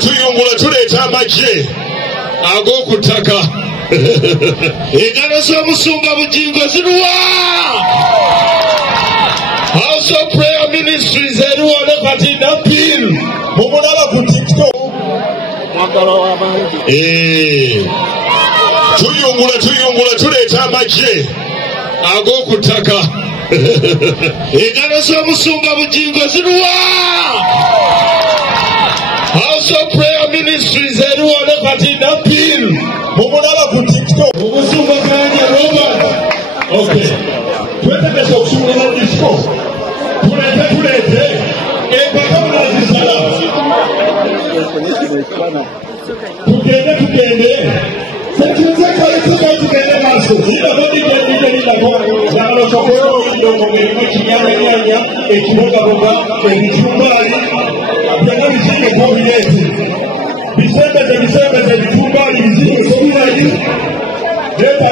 tuyungula tuleeta amagye ag'okutaka engalo z'omusumba bugingo ziruwa House of Prayer Ministries eruwa ne kati napil mumulaba ku TikTok tuyungula tuleeta amagye ag'okutaka engalo z'omusumba bugingo ziruwa House of Prayer Ministries eruwa ne kati napil mumulaba ku TikTok omusumba kanya Robert okay twetegese okusumulira disco tulete empaka munazisala tugende tugende maaso ziraodikendinalinakonamalosokooindongomerimu ekibogaboga ebitumbaali byonna bizingeko bireete bisembeze bitumbaali bizingeko birayi leeta